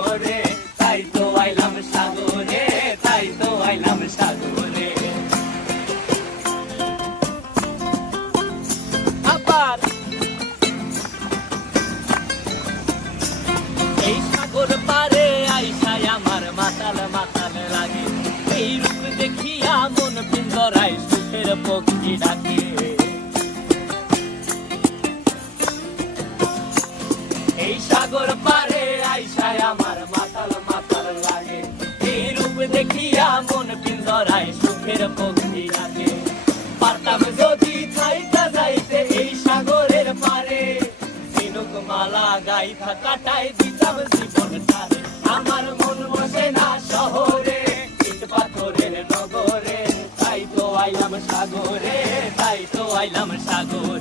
সাগরে তাই তো আইলাম সাগরে, তাই তো আইলাম সাগরে। আবার এই সাগর পারে আইসায় আমার মাতাল মাতাল লাগে, এই রূপ দেখিয়া মন পিঞ্জরায় সুখের পক্ষী ডাকে। এই সাগর পারে আইসায় আমার মাতাল মাতাল লাগে, এই রূপ দেখিয়া মন পিঞ্জরায় সুখের পক্ষী ডাকে। পারতাম যদি থাইকা যাইতে এই সাগরের পারে, ঝিনুক মালা গাইথা কাটাই দিতাম জীবনটারে। আমার মন বসে না শহরে, ইট পাথরের নগরে, তাই তো আইলাম সাগরে, তাই তো আইলাম সাগরে।